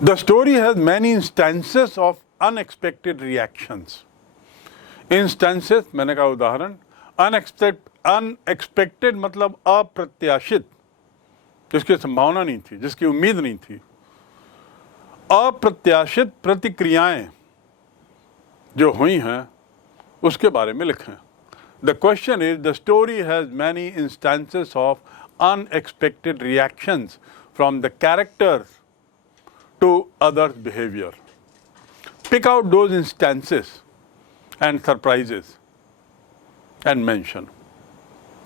The story has many instances of unexpected reactions. Instances मैंने कहा उदाहरण, unexpected मतलब अप्रत्याशित, जिसकी संभावना नहीं थी, जिसकी उम्मीद नहीं थी. अप्रत्याशित प्रतिक्रियाएं जो हुई हैं उसके बारे में लिखें. The question is, the story has many instances of unexpected reactions from the characters to others' behavior. Pick out those instances and surprises and mention.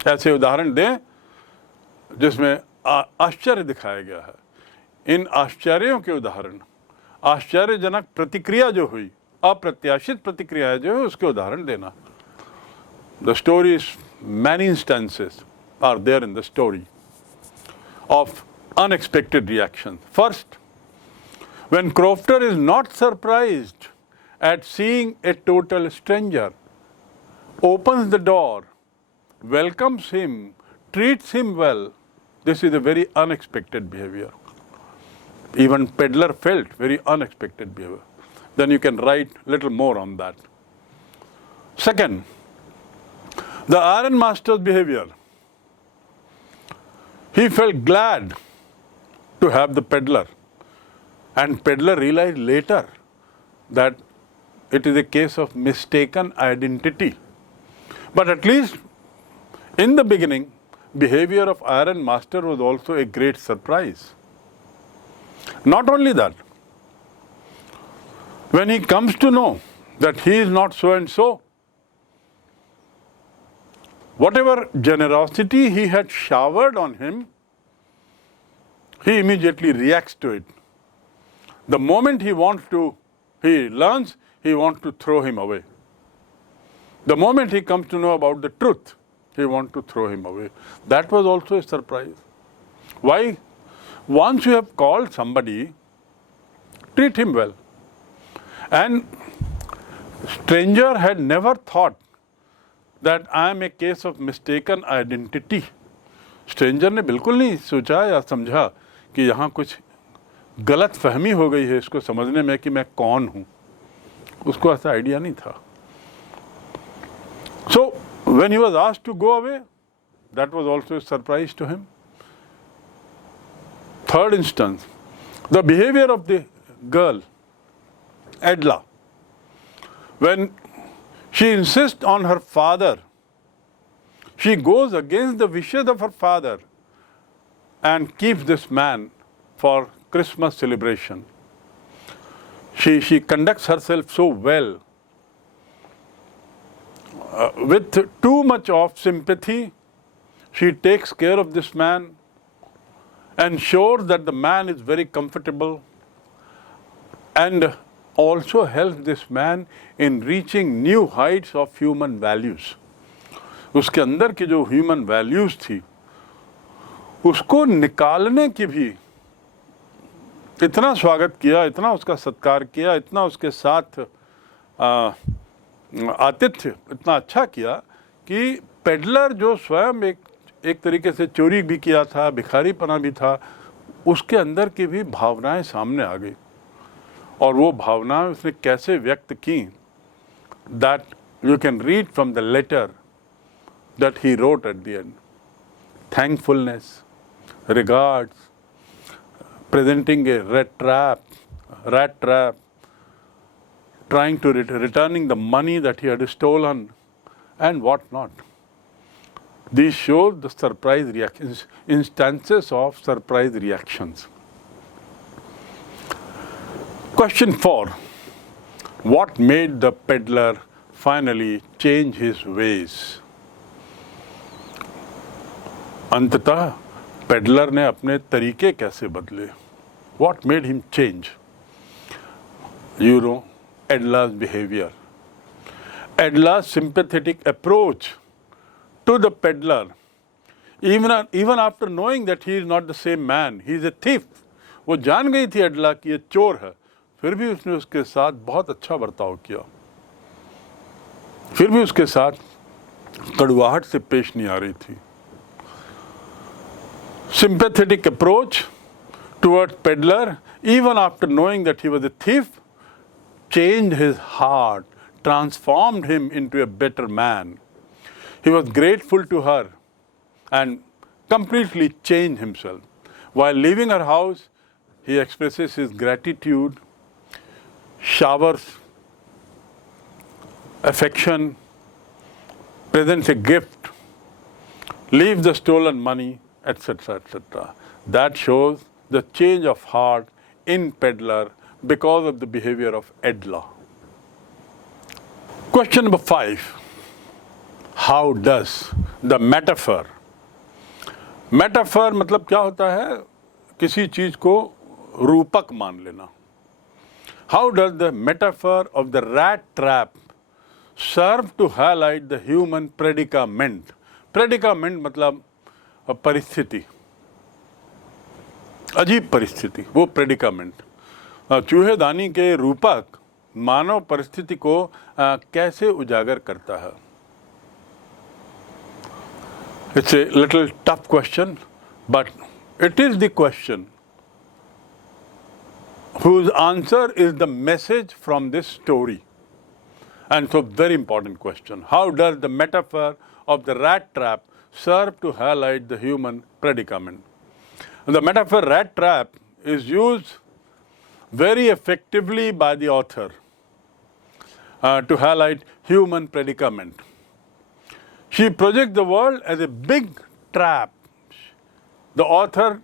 ऐसे उदाहरण दें जिसमें आश्चर्य दिखाया गया है. इन आश्चर्यों के उदाहरण, आश्चर्यजनक प्रतिक्रिया जो हुई, अप्रत्याशित प्रतिक्रिया जो है उसके उदाहरण देना. The story's many instances are there in the story of unexpected reactions. First, when Crofter is not surprised at seeing a total stranger, opens the door, welcomes him, treats him well, this is a very unexpected behavior. Even peddler felt very unexpected behavior. Then you can write little more on that. Second, the iron master's behavior. He felt glad to have the peddler, and peddler realized later that it is a case of mistaken identity. But at least in the beginning, behavior of iron master was also a great surprise. Not only that, when he comes to know that he is not so and so, whatever generosity he had showered on him, he immediately reacts to it. The moment he learns, he wants to throw him away. The moment he comes to know about the truth, he wants to throw him away. That was also a surprise. Why? Once you have called somebody, treat him well. And stranger had never thought that I am a case of mistaken identity. Stranger ने बिल्कुल नहीं सोचा या समझा कि यहाँ कुछ गलत फहमी हो गई है इसको समझने में कि मैं कौन हूँ. उसको ऐसा आइडिया नहीं था. So when he was asked to go away, that was also a surprise to him. Third instance, the behavior of the girl, Edla, when she insists on her father, she goes against the wishes of her father and keeps this man for Christmas celebration. She conducts herself so well, with too much of sympathy. She takes care of this man, ensures that the man is very comfortable, and also helps this man in reaching new heights of human values. उसके अंदर की जो human values थी उसको निकालने की भी इतना स्वागत किया, इतना उसका सत्कार किया, इतना उसके साथ आतिथ्य इतना अच्छा किया कि पेडलर जो स्वयं एक तरीके से चोरी भी किया था, भिखारीपना भी था, उसके अंदर की भी भावनाएं सामने आ गई. और वो भावनाएं उसने कैसे व्यक्त की, that you can read from the letter that he wrote at the end. Thankfulness, regards, presenting a rat trap, trying to returning the money that he had stolen, and what not. These show the surprise reactions, instances of surprise reactions. Question 4. What made the peddler finally change his ways? अंततः peddler ने अपने तरीके कैसे बदले? What made him change? You know, Edla's behavior. Edla's sympathetic approach to the peddler, even after knowing that he is not the same man, he is a thief. वो जान गई थी एडला कि ये चोर है, फिर भी उसने उसके साथ बहुत अच्छा बर्ताव किया. फिर भी उसके साथ कड़वाहट से पेश नहीं आ रही थी. Sympathetic approach towards peddler, even after knowing that he was a thief, changed his heart, transformed him into a better man. He was grateful to her and completely changed himself. While leaving her house, he expresses his gratitude, showers affection, presents a gift, leaves the stolen money, etc., etc. That shows the change of heart in peddler because of the behavior of Edla. Question number 5. How does the metaphor मतलब क्या होता है? किसी चीज को रूपक मान लेना. How does the metaphor of the rat trap serve to highlight the human predicament? Predicament मतलब परिस्थिति, अजीब परिस्थिति, वो predicament. चूहेदानी के रूपक मानव परिस्थिति को कैसे उजागर करता है? It's a little tough question, but it is the question whose answer is the message from this story. And so, very important question. How does the metaphor of the rat trap serve to highlight the human predicament? The metaphor rat trap is used very effectively by the author to highlight human predicament. She projects the world as a big trap. The author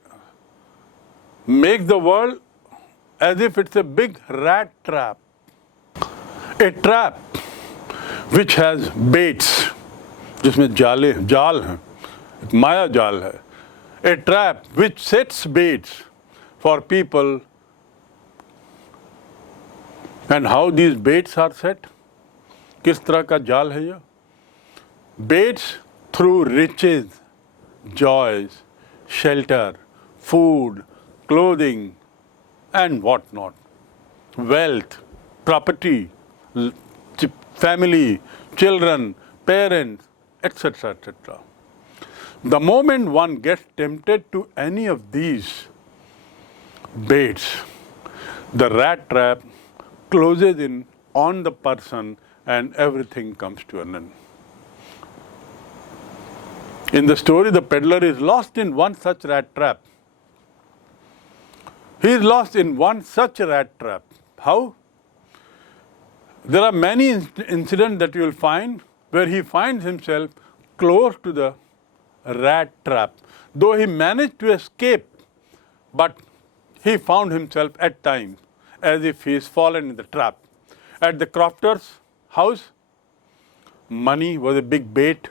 makes the world as if it's a big rat trap. A trap which has baits, जिसमें जाल हैं, एक माया जाल है. A trap which sets baits for people. And how these baits are set? किस तरह का जाल है ये? Baits through riches, joys, shelter, food, clothing, and whatnot. Wealth, property, family, children, parents, etc., etc. The moment one gets tempted to any of these baits, the rat trap closes in on the person and everything comes to an end. In the story, the peddler is lost in one such rat trap. He is lost in one such rat trap. How? There are many incidents that you will find where he finds himself close to the rat trap. Though he managed to escape, but he found himself at times as if he is fallen in the trap. At the crofter's house, money was a big bait.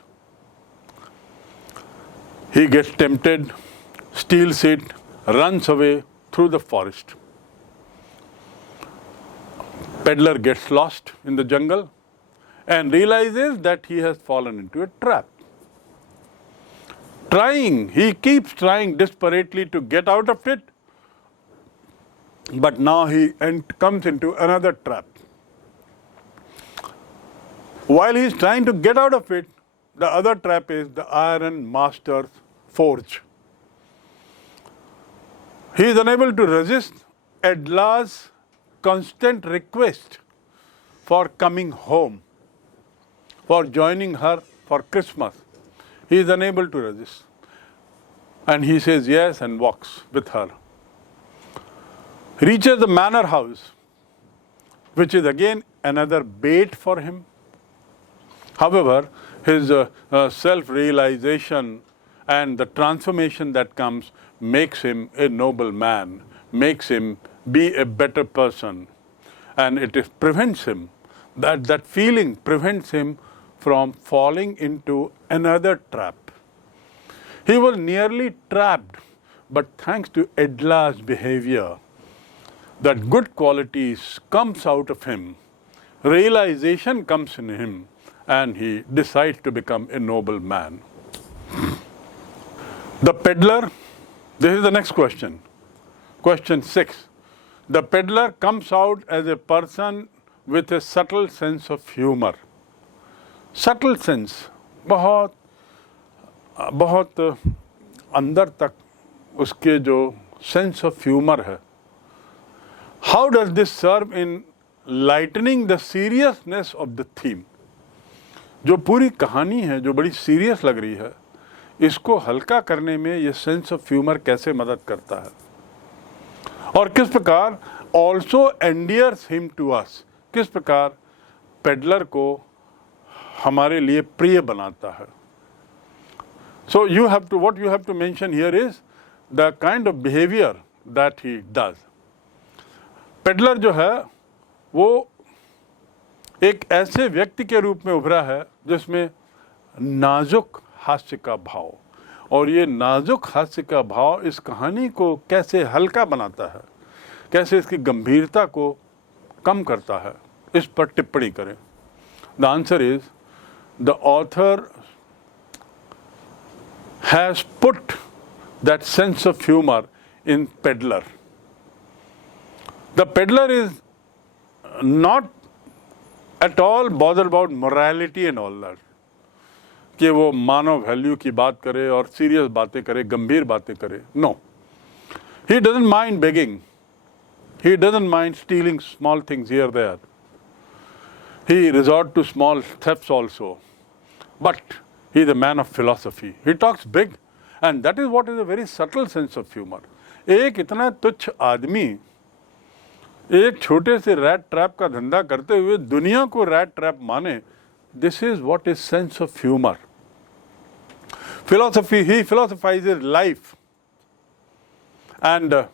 He gets tempted, steals it, runs away through the forest. Peddler gets lost in the jungle and realizes that he has fallen into a trap. He keeps trying desperately to get out of it, but now he comes into another trap. While he is trying to get out of it, the other trap is the iron master's forge. He is unable to resist Edla's constant request for coming home, for joining her for Christmas. He is unable to resist. And he says yes and walks with her. Reaches the manor house, which is again another bait for him. However, his self-realization and the transformation that comes makes him a noble man, makes him be a better person. And it prevents him, that feeling prevents him from falling into another trap. He was nearly trapped, but thanks to Edla's behavior, that good qualities comes out of him, realization comes in him, and he decides to become a noble man. The peddler, this is the next question. Question 6. The peddler comes out as a person with a subtle sense of humor. Subtle sense, बहुत अंदर तक उसके जो sense of humour है, how does this serve in lightening the seriousness of the theme? जो पूरी कहानी है जो बड़ी सीरियस लग रही है, इसको हल्का करने में ये सेंस ऑफ ह्यूमर कैसे मदद करता है, और किस प्रकार ऑल्सो एंडियर्स हिम टू अस, किस प्रकार पेडलर को हमारे लिए प्रिय बनाता है. So what you have to mention here is the kind of behavior that he does. Peddler जो है वो एक ऐसे व्यक्ति के रूप में उभरा है जिसमें नाजुक हास्य का भाव, और ये नाजुक हास्य का भाव इस कहानी को कैसे हल्का बनाता है, कैसे इसकी गंभीरता को कम करता है, इस पर टिप्पणी करें. The answer is the author has put that sense of humor in peddler. The peddler is not at all bothered about morality and all that, कि वो मानव वैल्यू की बात करे और सीरियस बातें करे, गंभीर बातें करे. No, he doesn't mind begging, he doesn't mind stealing small things here there, he resort to small thefts also, but he is a man of philosophy. He talks big, and that is what is a very subtle sense of humor. एक इतना तुच्छ आदमी एक छोटे से rat trap का धंधा करते हुए दुनिया को रैट ट्रैप माने, this is what is sense of humor. Philosophy, he philosophizes life and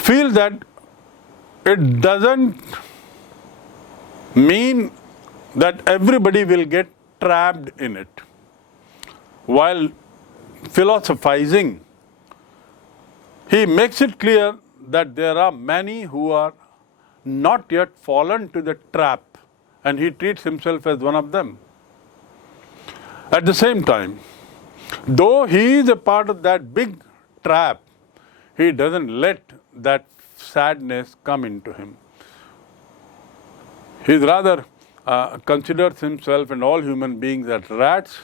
feels that it doesn't mean that everybody will get trapped in it. While philosophizing, he makes it clear that there are many who are not yet fallen to the trap, and he treats himself as one of them. At the same time, though he is a part of that big trap, he doesn't let that sadness come into him. He rather considers himself and all human beings as rats,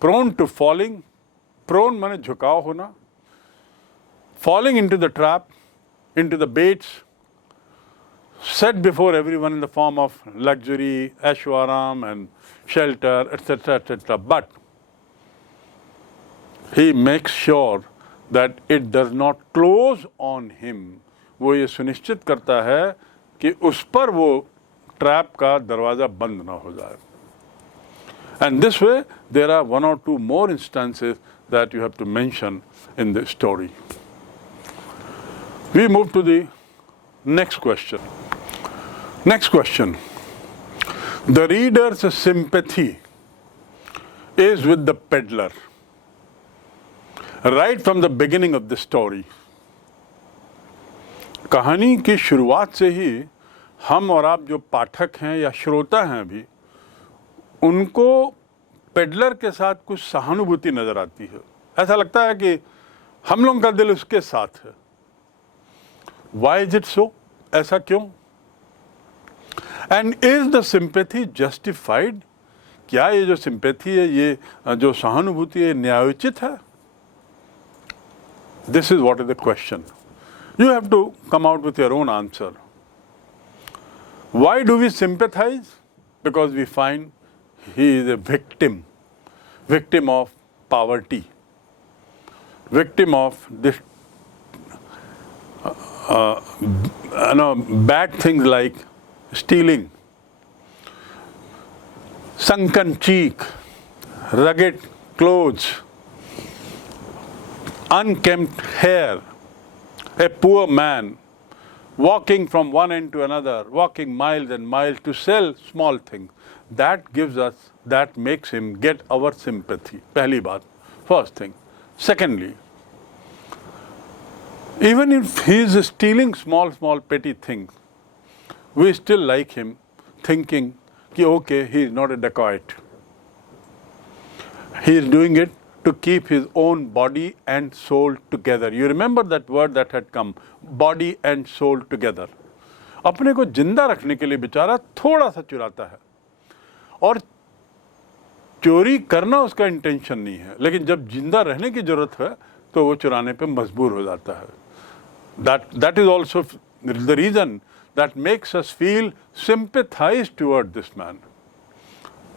prone to falling, prone माने झुकाव होना, falling into the trap, into the baits set before everyone in the form of luxury, aishwaram and shelter, etc., etc. But he makes sure that it does not close on him. वो ये सुनिश्चित करता है कि उस पर वो trap का दरवाजा बंद ना हो जाए. And this way, there are one or two more instances that you have to mention in the story. We move to the next question. Next question. The reader's sympathy is with the peddler right from the beginning of the story. कहानी की शुरुआत से ही हम और आप जो पाठक हैं या श्रोता हैं अभी, उनको पेडलर के साथ कुछ सहानुभूति नजर आती है. ऐसा लगता है कि हम लोगों का दिल उसके साथ है. Why is it so? ऐसा क्यों? And is the sympathy justified? क्या ये जो sympathy है, ये जो सहानुभूति है, न्यायोचित है? This is what is the question. You have to come out with your own answer. Why do we sympathize? Because we find he is a victim of poverty, victim of this bad things like stealing, sunken cheek, rugged clothes, unkempt hair, a poor man walking from one end to another, walking miles and miles to sell small things. That makes him get our sympathy. Pehli baat, first thing. Secondly, even if he is stealing small petty things, we still like him, thinking, okay, he is not a dacoit. He is doing it to keep his own body and soul together. You remember that word that had come, body and soul together. अपने को जिंदा रखने के लिए बेचारा थोड़ा सा चुराता है, और चोरी करना उसका इंटेंशन नहीं है, लेकिन जब जिंदा रहने की जरूरत है तो वो चुराने पे मजबूर हो जाता है. That is also the reason that makes us feel sympathized toward this man.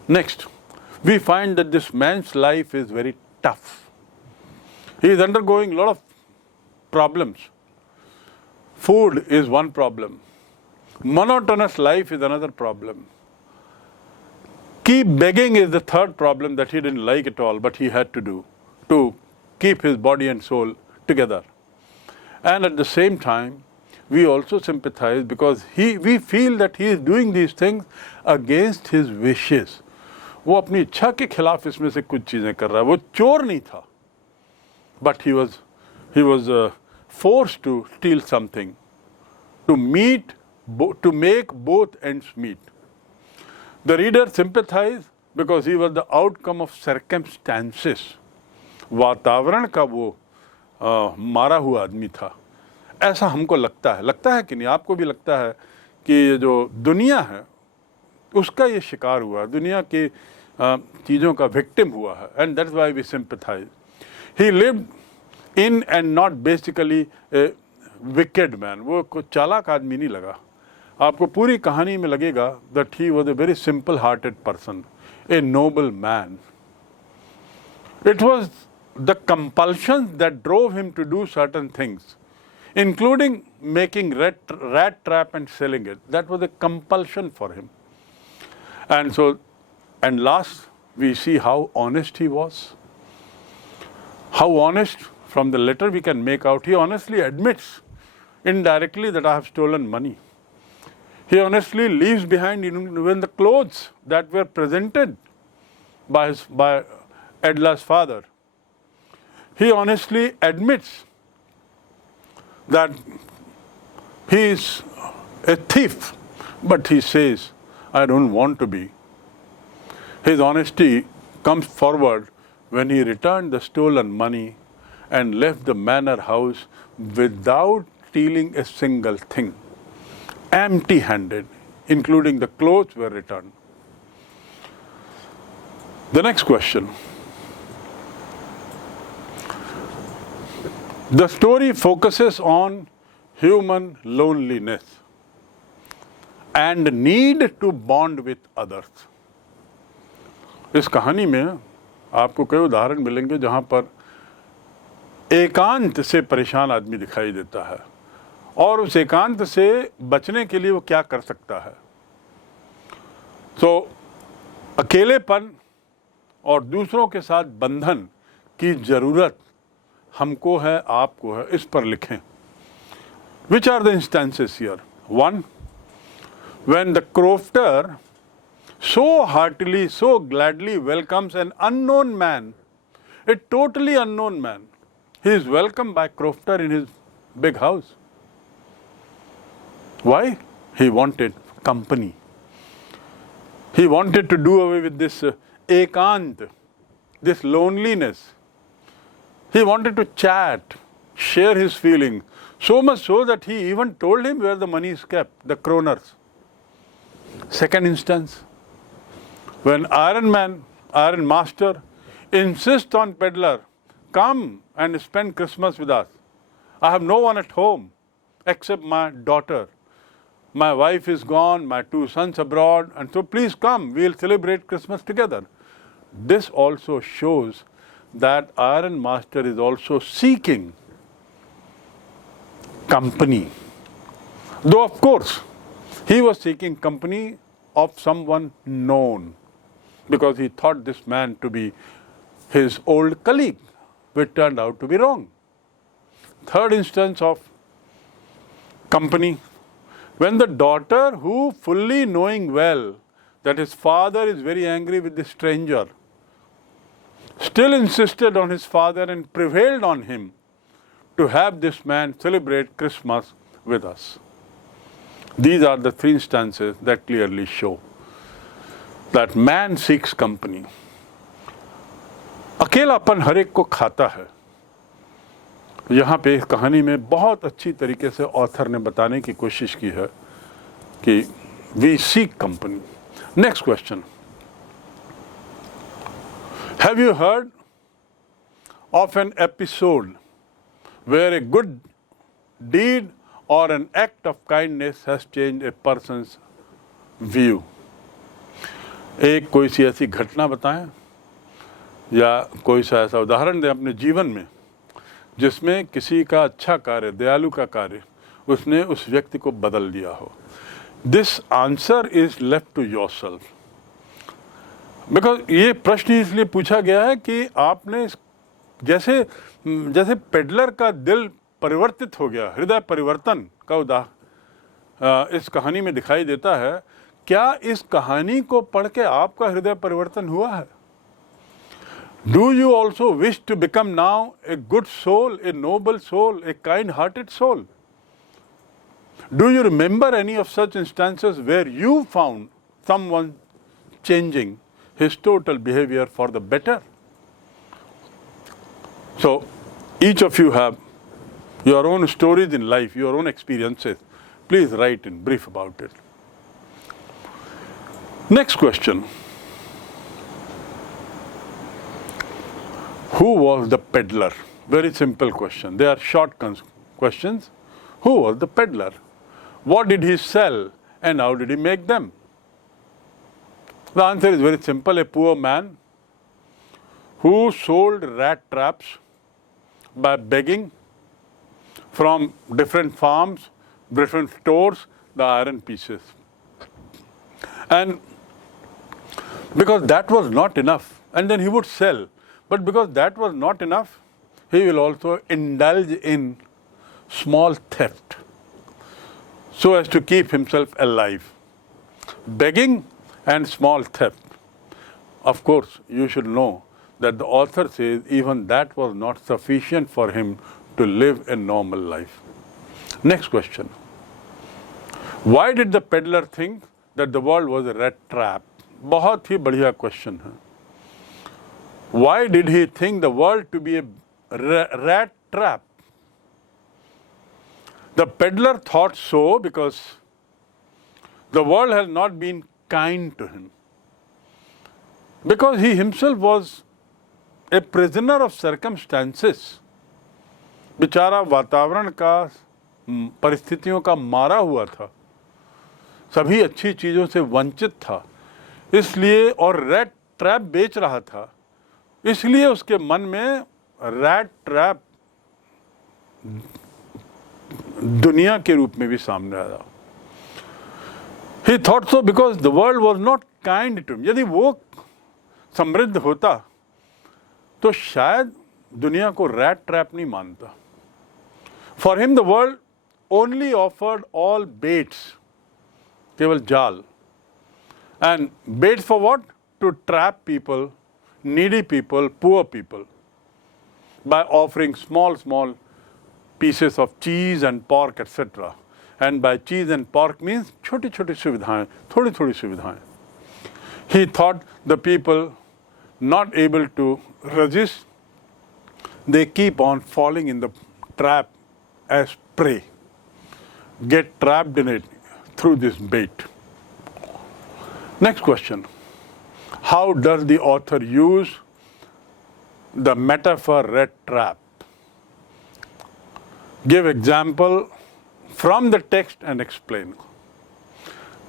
Next, we find that this man's life is very tough. He is undergoing a lot of problems. Food is one problem. Monotonous life is another problem. Keep begging is the third problem that he didn't like at all, but he had to do to keep his body and soul together. And at the same time, we also sympathize because we feel that he is doing these things against his wishes. वो अपनी इच्छा के खिलाफ इसमें से कुछ चीज़ें कर रहा है. वो चोर नहीं था, but he was forced to steal something to make both ends meet. The reader sympathized because he was the outcome of circumstances. वातावरण का वो मारा हुआ आदमी था, ऐसा हमको लगता है कि नहीं? आपको भी लगता है कि ये जो दुनिया है उसका ये शिकार हुआ, दुनिया की चीज़ों का विक्टिम हुआ है. And that's why we sympathise. He lived in and not basically a wicked man. वो कोई चालाक आदमी नहीं लगा. आपको पूरी कहानी में लगेगा that he was a very simple hearted person, a noble man. It was the compulsions that drove him to do certain things, including making rat trap and selling it. That was a compulsion for him. And last, we see how honest he was. How honest, from the letter we can make out, he honestly admits indirectly that I have stolen money. He honestly leaves behind even the clothes that were presented by Edla's father. He honestly admits that he is a thief, but he says, I don't want to be. His honesty comes forward when he returned the stolen money and left the manor house without stealing a single thing, empty-handed, including the clothes were returned. The next question. The story focuses on human loneliness and need to bond with others. इस कहानी में आपको कई उदाहरण मिलेंगे जहाँ पर एकांत से परेशान आदमी दिखाई देता है और उस एकांत से बचने के लिए वो क्या कर सकता है. तो अकेलेपन और दूसरों के साथ बंधन की ज़रूरत हमको है, आपको है, इस पर लिखें. Which are the instances here? One, when the crofter so heartily, so gladly welcomes an unknown man, a totally unknown man. He is welcomed by crofter in his big house. Why? He wanted company. He wanted to do away with this ekant, this loneliness. He wanted to chat, share his feelings, so much so that he even told him where the money is kept, the kroners. Second instance, when Iron Master insists on peddler, come and spend Christmas with us. I have no one at home except my daughter. My wife is gone, my 2 sons abroad, and so please come, we'll celebrate Christmas together. This also shows that Iron Master is also seeking company. Though of course, he was seeking company of someone known because he thought this man to be his old colleague, which turned out to be wrong. Third instance of company, when the daughter, who fully knowing well that his father is very angry with this stranger, still insisted on his father and prevailed on him to have this man celebrate Christmas with us. These are the 3 instances that clearly show that man seeks company. अकेलापन हर एक को खाता है. यहाँ पे इस कहानी में बहुत अच्छी तरीके से ऑथर ने बताने की कोशिश की है कि we seek company. Next question. Have you heard of an episode where a good deed or an act of kindness has changed a person's view. एक कोई सी ऐसी घटना बताएं या कोई सा ऐसा उदाहरण दें अपने जीवन में जिसमें किसी का अच्छा कार्य, दयालु का कार्य उसने उस व्यक्ति को बदल दिया हो. This answer is left to yourself. Because ये प्रश्न इसलिए पूछा गया है कि आपने जैसे पेडलर का दिल परिवर्तित हो गया, हृदय परिवर्तन का इस कहानी में दिखाई देता है. क्या इस कहानी को पढ़ के आपका हृदय परिवर्तन हुआ है? Do you also wish to become now a good soul, a noble soul, a kind-hearted soul? Do you remember any of such instances where you found someone changing his total behavior for the better? So, each of you have your own stories in life, your own experiences. Please write in brief about it. Next question. Who was the peddler? Very simple question. They are short questions. Who was the peddler? What did he sell and how did he make them? The answer is very simple. A poor man who sold rat traps by begging from different farms, different stores, the iron pieces. And because that was not enough, and then he would sell. But because that was not enough, he will also indulge in small theft so as to keep himself alive. Begging and small theft. Of course, you should know that the author says even that was not sufficient for him to live a normal life. Next question. Why did the peddler think that the world was a rat trap? बहुत ही बढ़िया question है. Why did he think the world to be a rat trap? The peddler thought so because the world has not been kind to him. Because he himself was a prisoner of circumstances. बेचारा वातावरण का, परिस्थितियों का मारा हुआ था, सभी अच्छी चीज़ों से वंचित था, इसलिए और रैट ट्रैप बेच रहा था, इसलिए उसके मन में रैट ट्रैप दुनिया के रूप में भी सामने आया. He thought so because the world was not kind to him. यदि वो समृद्ध होता तो शायद दुनिया को रैट ट्रैप नहीं मानता. For him the world only offered all baits, केवल जाल. And baits for what? To trap people, needy people, poor people, by offering small pieces of cheese and pork, etc. And by cheese and pork means छोटी-छोटी सुविधाएं, थोड़ी-थोड़ी सुविधाएं. He thought the people not able to resist, they keep on falling in the trap as prey, get trapped in it through this bait. Next question. How does the author use the metaphor rat trap? Give example from the text and explain.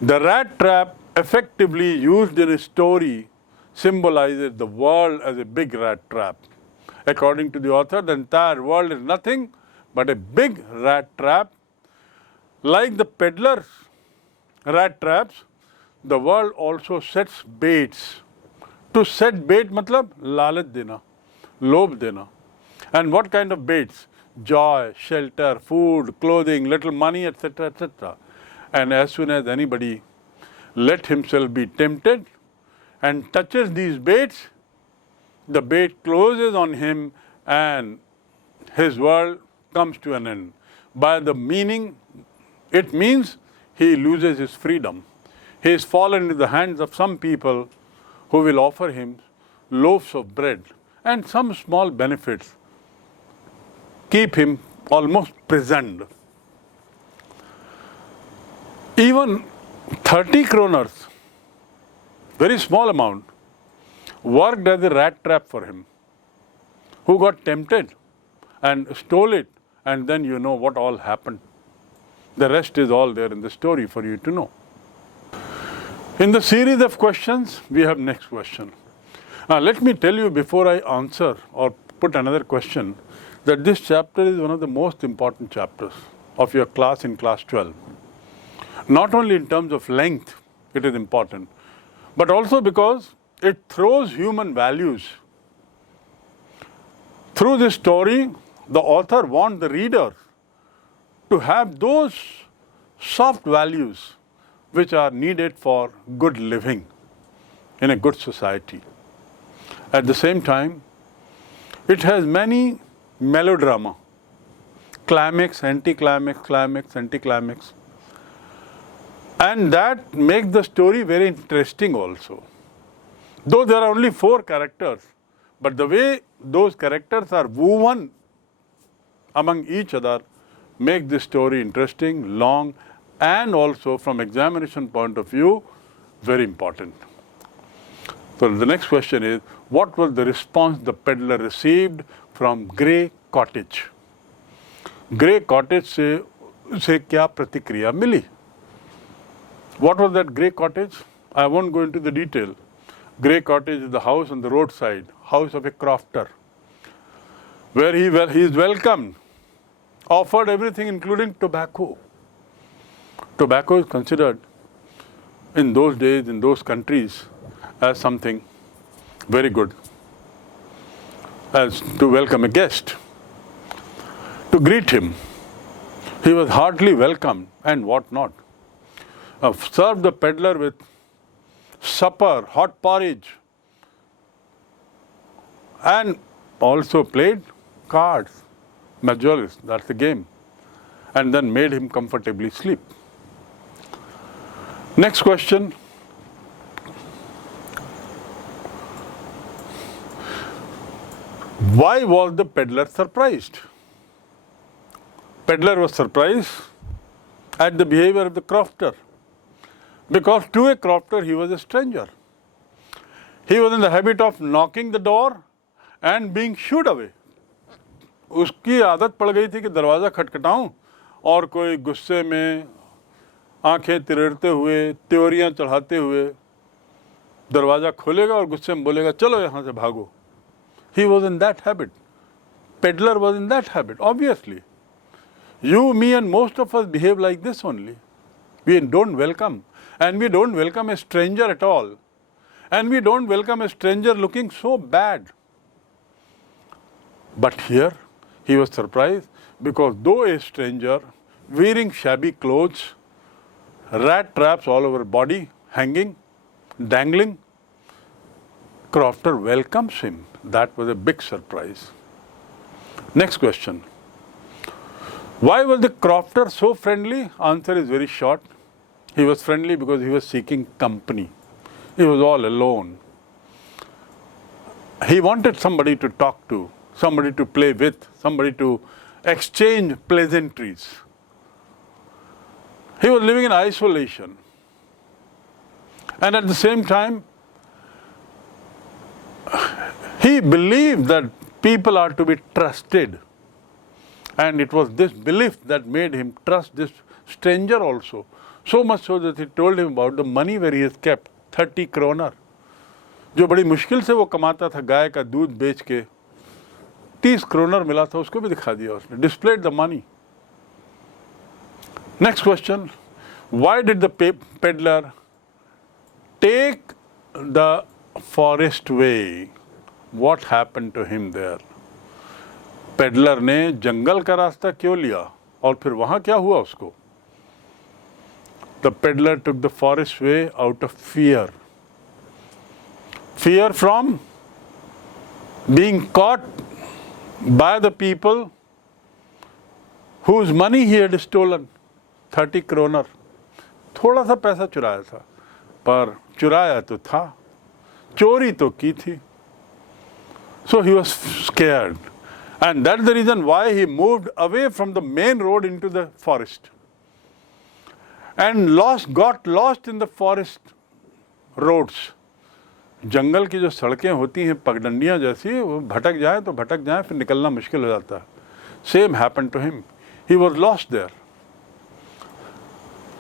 The rat trap, effectively used in a story, symbolizes the world as a big rat trap. According to the author, the entire world is nothing but a big rat trap. Like the peddler's rat traps, the world also sets baits. To set bait matlab लालच देना, लोभ देना. And what kind of baits? Joy, shelter, food, clothing, little money, etc., etc. And as soon as anybody let himself be tempted and touches these baits, the bait closes on him and his world comes to an end. By the meaning, it means he loses his freedom. He is fallen into the hands of some people who will offer him loaves of bread and some small benefits, keep him almost prisoned. Even 30 kroners, very small amount, worked as a rat trap for him, who got tempted and stole it and then you know what all happened. The rest is all there in the story for you to know. In the series of questions, we have next question. Let me tell you before I answer or put another question that this chapter is one of the most important chapters of your class in class 12. Not only in terms of length, it is important, but also because it throws human values. Through this story, the author wants the reader to have those soft values which are needed for good living in a good society. At the same time, it has many melodrama, climax, anticlimax, climax, anticlimax, and that makes the story very interesting also. Though there are only 4 characters, but the way those characters are woven among each other make this story interesting, long, and also from examination point of view, very important. So the next question is, what was the response the peddler received from Grey Cottage? Grey Cottage से क्या प्रतिक्रिया मिली? What was that Grey Cottage? I won't go into the detail. Grey Cottage is the house on the roadside, house of a crofter, where he is welcomed, offered everything including tobacco. Tobacco is considered in those days, in those countries, as something very good, as to welcome a guest, to greet him. He was heartily welcomed and what not. Served the peddler with supper, hot porridge, and also played cards, majorist, that's the game, and then made him comfortably sleep. Next question. Why was the peddler surprised? Peddler was surprised at the behavior of the crofter, because to a crofter he was a stranger. He was in the habit of knocking the door and being shooed away. उसकी आदत पड़ गई थी कि दरवाज़ा खटखटाऊं और कोई गुस्से में आंखें तिरड़ते हुए, त्योरियां चढ़ाते हुए दरवाज़ा खोलेगा और गुस्से में बोलेगा चलो यहाँ से भागो. He was in that habit. Peddler was in that habit, obviously. You, me, and most of us behave like this only. We don't welcome. And we don't welcome a stranger at all. And we don't welcome a stranger looking so bad. But here, he was surprised because though a stranger, wearing shabby clothes, rat traps all over body, hanging, dangling, crofter welcomes him. That was a big surprise. Next question. Why was the crofter so friendly? Answer is very short. He was friendly because he was seeking company. He was all alone. He wanted somebody to talk to, somebody to play with, somebody to exchange pleasantries. He was living in isolation. And at the same time, he believed that people are to be trusted. And it was this belief that made him trust this stranger also. So much so that he told him about the money where he has kept, 30 kroner. जो बड़ी मुश्किल से वो कमाता था गाय का दूध बेच के, 30 kroner मिला था, उसको भी दिखा दिया उसने. Displayed the money. Next question. Why did the peddler take the forest way? What happened to him there? Peddler ने जंगल का रास्ता क्यों लिया और फिर वहां क्या हुआ उसको? The peddler took the forest way out of fear. Fear from being caught by the people whose money he had stolen, 30 kroner. थोड़ा सा पैसा चुराया था, पर चुराया तो था, चोरी तो की थी. So he was scared. And that's the reason why he moved away from the main road into the forest. And got lost in the forest roads. जंगल की जो सड़कें होती हैं पगडंडियां जैसी, वो भटक जाए तो भटक जाए, फिर निकलना मुश्किल हो जाता है. Same happened to him. He was lost there.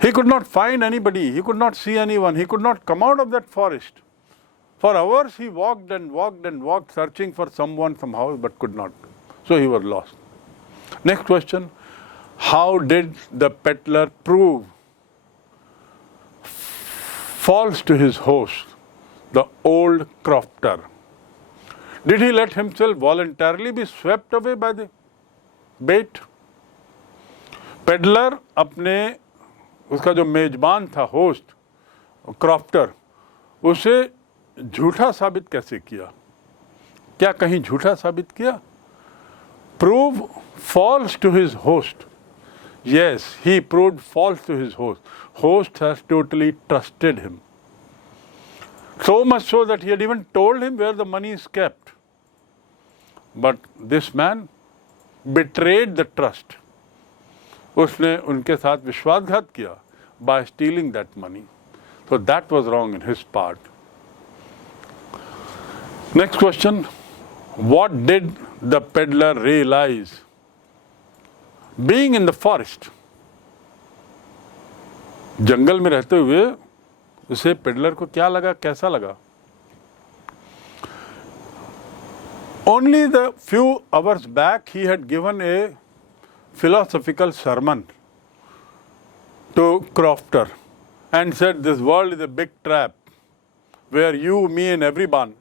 He could not find anybody. He could not see anyone. He could not come out of that forest. For hours he walked and walked and walked, searching for someone somehow, but could not. So he was lost. Next question. How did the peddler prove false to his host, the old crofter? Did he let himself voluntarily be swept away by the bait? Peddler अपने उसका जो मेजबान था, host, crofter, उसे झूठा साबित कैसे किया? क्या कहीं झूठा साबित किया? Prove false to his host. Yes, he proved false to his host. Host has totally trusted him. So much so that he had even told him where the money is kept. But this man betrayed the trust. उसने उनके साथ विश्वासघात किया by stealing that money. So that was wrong in his part. Next question. What did the peddler realize? Being in the forest, जंगल में रहते हुए उसे peddler को क्या लगा, कैसा लगा? Only the few hours back he had given a philosophical sermon to Crofter and said this world is a big trap where you, me and everyone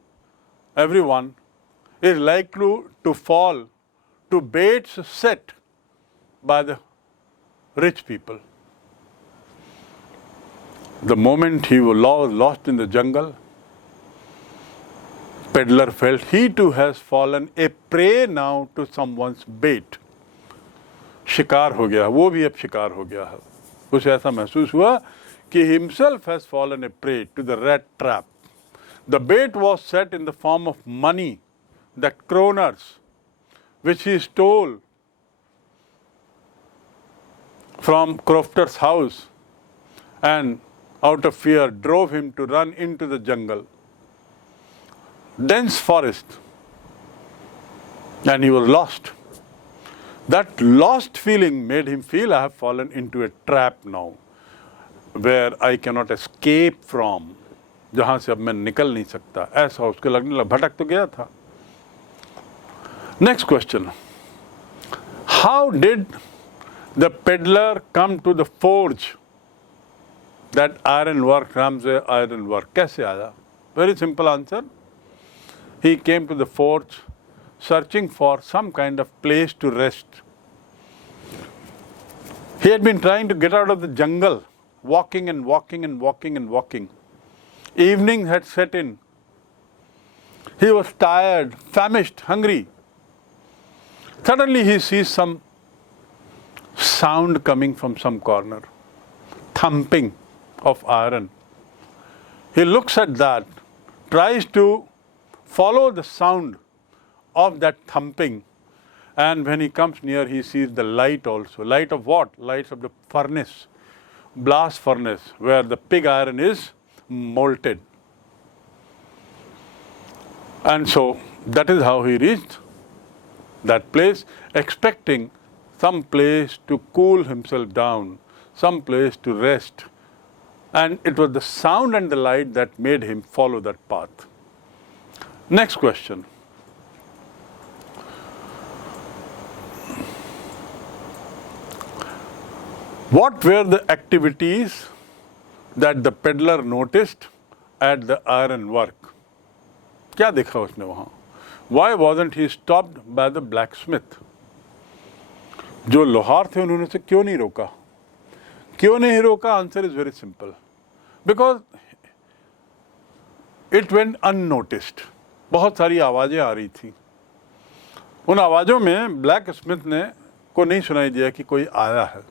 is likely to fall to baits set by the rich people. The moment he was lost in the jungle, peddler felt he too has fallen a prey now to someone's bait. शिकार हो गया, वो भी अब शिकार हो गया है. उसे ऐसा महसूस हुआ कि himself has fallen a prey to the rat trap. The bait was set in the form of money, the kroners, which he stole from Crofter's house and out of fear drove him to run into the jungle. Dense forest, and he was lost. That lost feeling made him feel, I have fallen into a trap now where I cannot escape from, जहाँ से अब मैं निकल नहीं सकता. ऐसा उसके लगने लगा, भटक तो गया था. Next question. How did the peddler come to the forge, that ironwork, Ramsay ironwork? कैसे आया? Very simple answer. He came to the forge searching for some kind of place to rest. He had been trying to get out of the jungle, walking and walking and walking and walking. Evening had set in. He was tired, famished, hungry. Suddenly he sees some sound coming from some corner, thumping of iron. He looks at that, tries to follow the sound of that thumping, and when he comes near he sees the light also. Light of what? Light of the furnace, blast furnace, where the pig iron is molted. And so that is how he reached that place, expecting some place to cool himself down, some place to rest. And it was the sound and the light that made him follow that path. Next question. What were the activities that the peddler noticed at the iron work? क्या देखा उसने वहाँ? Why wasn't he stopped by the blacksmith? जो लोहार थे उन्होंने उसे क्यों नहीं रोका? क्यों नहीं रोका? Answer is very simple. Because it went unnoticed. बहुत सारी आवाज़ें आ रही थी. उन आवाज़ों में ब्लैक स्मिथ ने को नहीं सुनाई दिया कि कोई आया है.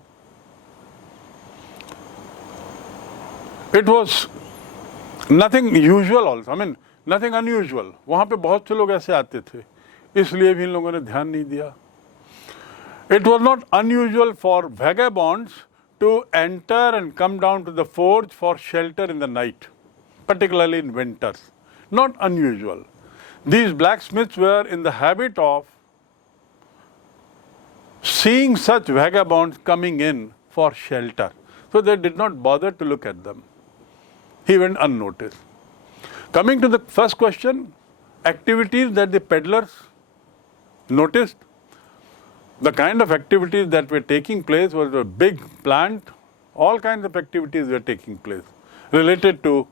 It was nothing usual also. I mean, nothing unusual. वहाँ पे बहुत से लोग ऐसे आते थे, इसलिए भी इन लोगों ने ध्यान नहीं दिया. It was not unusual for vagabonds to enter and come down to the forge for shelter in the night, particularly in winters. Not unusual. These blacksmiths were in the habit of seeing such vagabonds coming in for shelter. So they did not bother to look at them. He went unnoticed. Coming to the first question, activities that the peddlers noticed. The kind of activities that were taking place was a big plant. All kinds of activities were taking place related to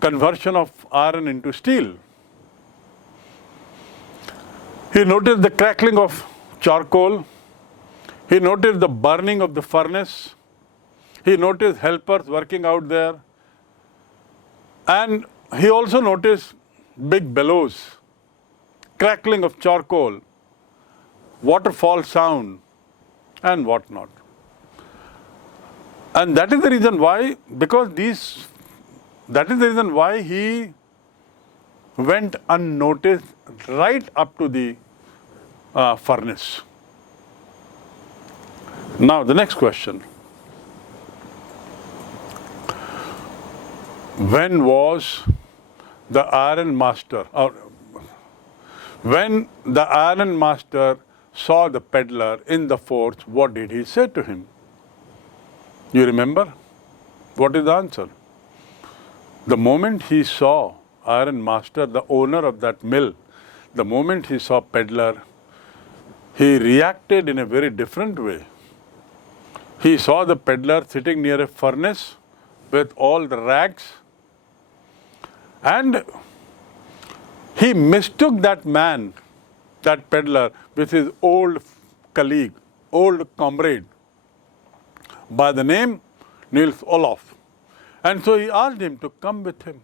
conversion of iron into steel. He noticed the crackling of charcoal. He noticed the burning of the furnace. He noticed helpers working out there. And he also noticed big bellows, crackling of charcoal, waterfall sound, and whatnot. And that is the reason why, that is the reason why he went unnoticed right up to the furnace. Now the next question. When was the iron master, or when the iron master saw the peddler in the forge, what did he say to him? You remember? What is the answer? The moment he saw iron master, the owner of that mill, the moment he saw peddler, he reacted in a very different way. He saw the peddler sitting near a furnace with all the rags, and he mistook that man, that peddler, with his old colleague, old comrade, by the name Niels Olof. And so he asked him to come with him.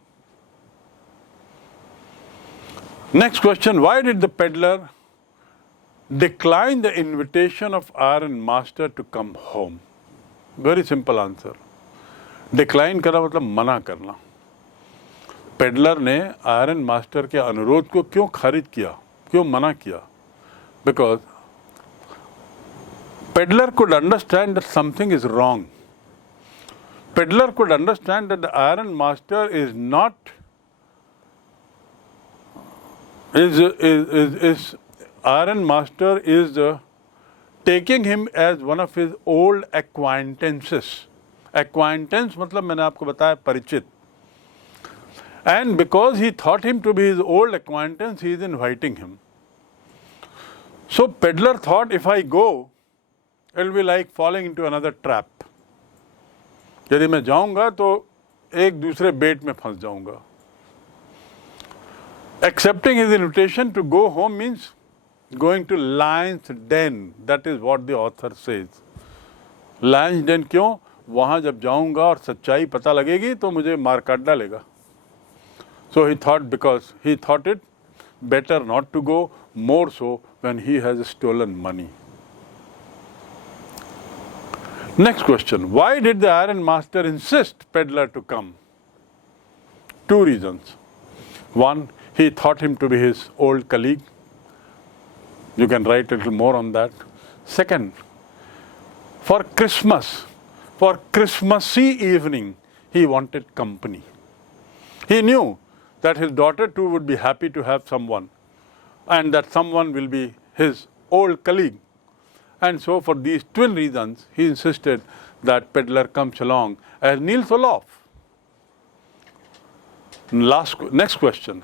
Next question, why did the peddler decline the invitation of iron master to come home? Very simple answer. Decline करना मतलब मना करना. Peddler ने iron master के अनुरोध को क्यों खारिज किया, क्यों मना किया? Because peddler could understand that something is wrong. Peddler could understand that the iron master is not iron master is taking him as one of his old acquaintances. Acquaintance मतलब मैंने आपको बताया परिचित. And because he thought him to be his old acquaintance, he is inviting him. So peddler thought, if I go, it will be like falling into another trap. यदि मैं जाऊंगा तो एक दूसरे बेट में फंस जाऊंगा. Accepting his invitation to go home means going to lion's den. That is what the author says. Lion's den क्यों? वहाँ जब जाऊंगा और सच्चाई पता लगेगी तो मुझे मार काट डालेगा. So he thought, because he thought it better not to go, more so when he has stolen money. Next question, why did the iron master insist peddler to come? Two reasons. One, he thought him to be his old colleague. You can write a little more on that. Second, for Christmas, for Christmassy evening, he wanted company. He knew that his daughter too would be happy to have someone, and that someone will be his old colleague. And so for these twin reasons, he insisted that peddler comes along as Niels Olof. Next question.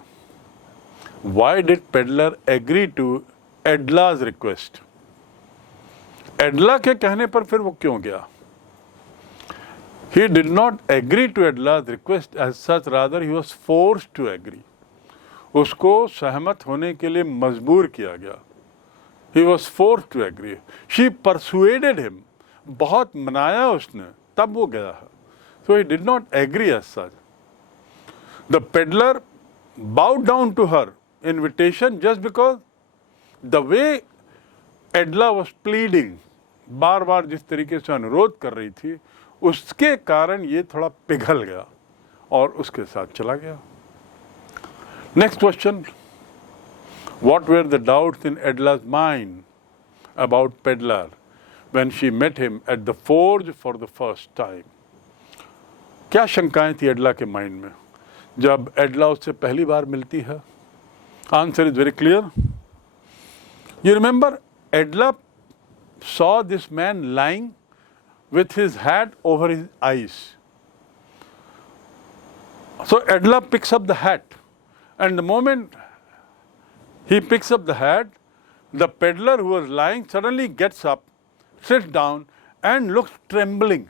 Why did peddler agree to Edla's request? Edla के कहने पर फिर वो क्यों गया? He did not agree to Edla's request as such, rather he was forced to agree. उसको सहमत होने के लिए मजबूर किया गया. He was forced to agree. She persuaded him. बहुत मनाया उसने, तब वो गया है. So he did not agree as such. The peddler bowed down to her invitation just because the way Edla was pleading, बार बार जिस तरीके से अनुरोध कर रही थी, उसके कारण ये थोड़ा पिघल गया और उसके साथ चला गया. Next question. What were the doubts in Edla's mind about peddler when she met him at the forge for the first time? क्या शंकाएं थी एडला के माइंड में जब एडला उससे पहली बार मिलती है? Answer is very clear. You remember, Edla saw this man lying with his hat over his eyes. So Adela picks up the hat, and the moment he picks up the hat, the peddler who was lying suddenly gets up, sits down and looks trembling.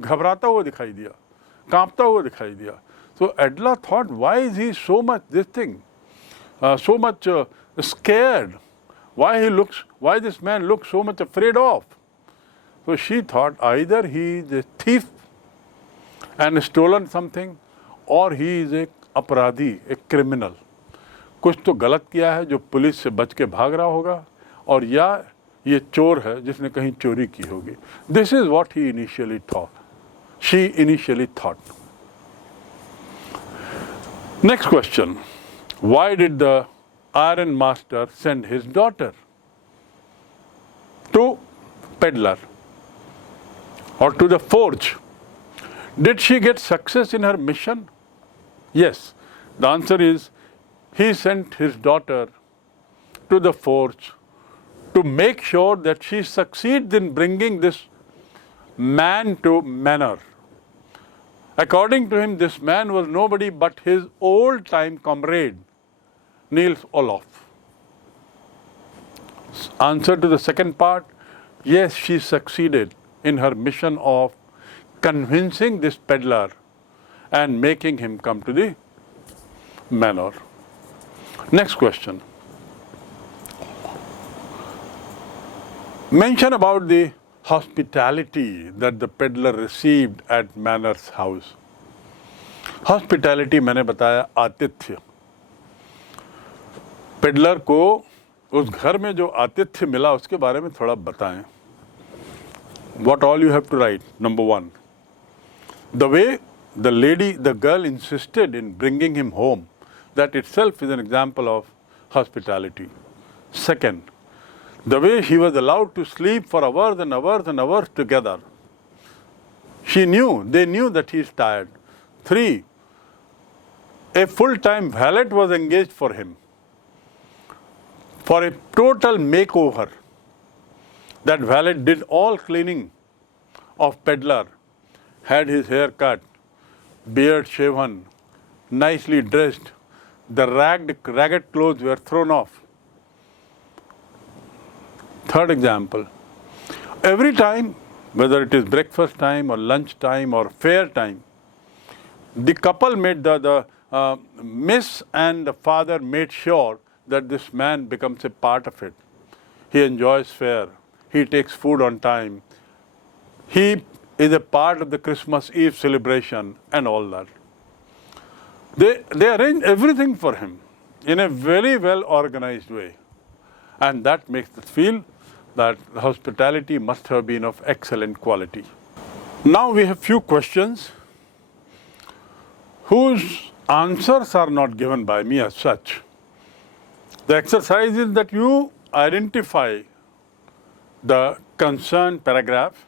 घबराता हुआ दिखाई दिया, कांपता हुआ दिखाई दिया. So Adela thought, why is he so much so much scared? Why this man looks so much afraid of? So she thought either he is a thief and stolen something, or he is a अपराधी, a criminal. कुछ तो गलत किया है जो police से बच के भाग रहा होगा, और या ये चोर है जिसने कहीं चोरी की होगी. This is what he initially thought. She initially thought. Next question. Why did the iron master send his daughter to peddler or to the forge? Did she get success in her mission? Yes. The answer is he sent his daughter to the forge to make sure that she succeeds in bringing this man to manor. According to him, this man was nobody but his old-time comrade, Niels Olof. Answer to the second part, yes, she succeeded in her mission of convincing this peddler and making him come to the manor. Next question. Mention about the hospitality that the peddler received at manor's house. Hospitality मैंने बताया आतिथ्य. Peddler को उस घर में जो आतिथ्य मिला उसके बारे में थोड़ा बताएं. What all you have to write. Number 1, the way the girl insisted in bringing him home, that itself is an example of hospitality. Second, the way he was allowed to sleep for hours and hours and hours together. They knew that he is tired. 3, a full-time valet was engaged for him for a total makeover. That valet did all cleaning of peddler, had his hair cut, beard shaven, nicely dressed. The ragged clothes were thrown off. Third example, every time, whether it is breakfast time or lunch time or fair time, the couple made the miss and the father made sure that this man becomes a part of it. He enjoys fare. He takes food on time. He is a part of the Christmas Eve celebration and all that. They arrange everything for him in a very well organized way. And that makes us feel that hospitality must have been of excellent quality. Now we have few questions whose answers are not given by me as such. The exercise is that you identify the concerned paragraph,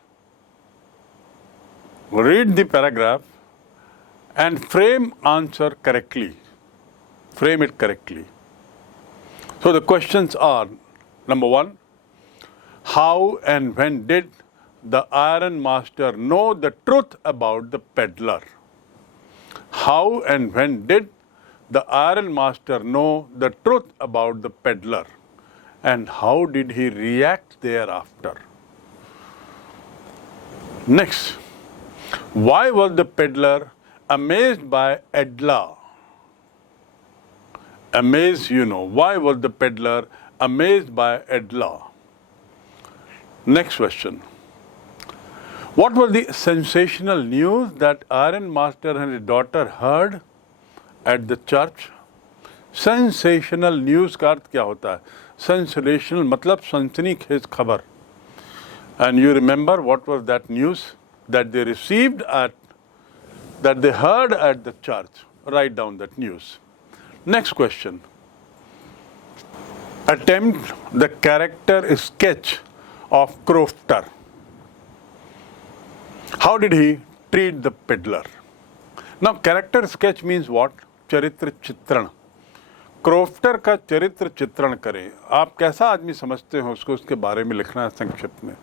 read the paragraph and frame answer correctly. Frame it correctly. So the questions are, number 1, how and when did the iron master know the truth about the peddler? How and when did the iron master know the truth about the peddler? And how did he react thereafter? Next, why was the peddler amazed by Adela? Why was the peddler amazed by Adela? Next question. What was the sensational news that iron master and his daughter heard at the church? Sensational news का अर्थ क्या होता है? Sensational मतलब सनसनीखेज खबर. And you remember what was that news that they received that they heard at the church? Write down that news. Next question. Attempt the character sketch of Crofter. How did he treat the peddler? Now character sketch means what? Charitra Chitran. Crofter का चरित्र चित्रण करें। आप कैसा आदमी समझते हो उसको, उसके बारे में लिखना है संक्षिप्त में।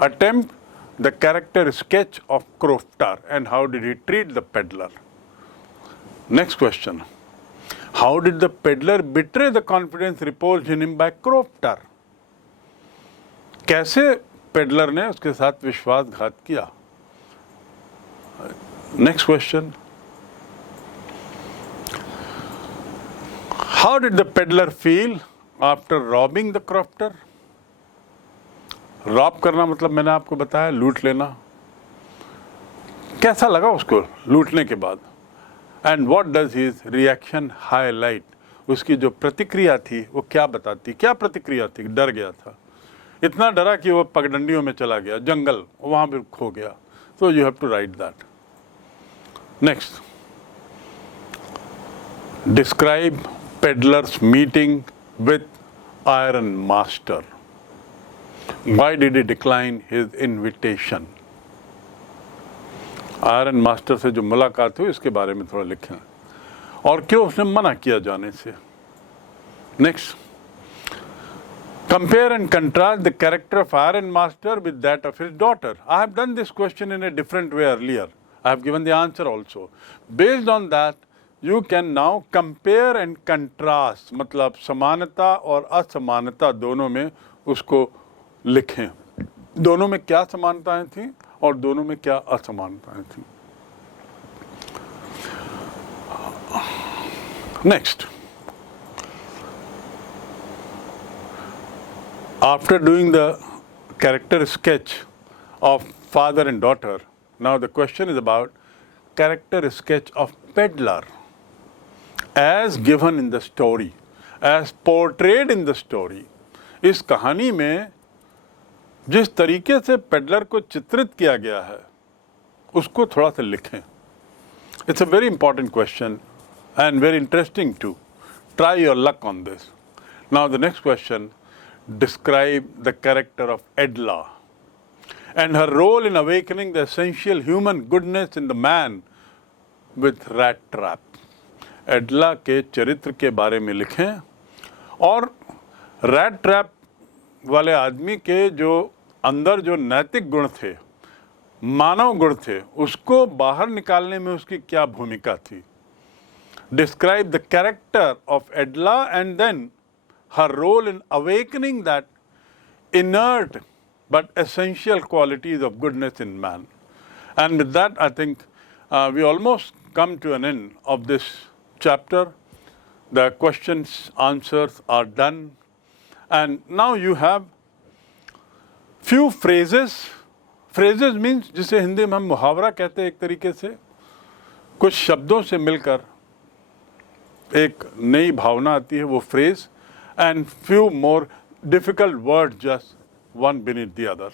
Attempt the character sketch of crofter and how did he treat the peddler. Next question, how did the peddler betray the confidence reposed in him by crofter. कैसे पेडलर ने उसके साथ विश्वासघात किया। Next question, how did the peddler feel after robbing the crofter? Rob करना मतलब मैंने आपको बताया लूट लेना। कैसा लगा उसको लूटने के बाद। And what does his reaction highlight, उसकी जो प्रतिक्रिया थी वो क्या बताती, क्या प्रतिक्रिया थी। डर गया था, इतना डरा कि वो पगडंडियों में चला गया, जंगल वहाँ पे खो गया। So you have to write that. Next, describe peddler's meeting with iron master. Why did he decline his invitation? Iron master से जो मुलाकात हुई इसके बारे में थोड़ा लिखें और क्यों उसने मना किया जाने से। Next, compare and contrast the character of iron master with that of his daughter. I have done this question in a different way earlier. I have given the answer also. Based on that, you can now compare and contrast, मतलब समानता और असमानता दोनों में उसको लिखें। दोनों में क्या समानताएं थी और दोनों में क्या असमानताएं थी। Next, after doing the character sketch of father and daughter, now the question is about character sketch of peddler as given in the story, as portrayed in the story. इस कहानी में जिस तरीके से पेडलर को चित्रित किया गया है उसको थोड़ा सा लिखें। It's a very important question and very interesting too. Try your luck on this. Now the next question, describe the character of Edla and her role in awakening the essential human goodness in the man with rat trap. एडला के चरित्र के बारे में लिखें और rat trap वाले आदमी के जो अंदर जो नैतिक गुण थे, मानव गुण थे, उसको बाहर निकालने में उसकी क्या भूमिका थी। Describe the character of Edla and then her role in awakening that inert but essential qualities of goodness in man. And with that, I think we almost come to an end of this chapter. The questions, answers are done. And now you have few phrases. Phrases means जिसे हिंदी में हम मुहावरा कहते हैं एक तरीके से, कुछ शब्दों से मिलकर एक नई भावना आती है, वो phrase, and few more difficult words just one beneath the other.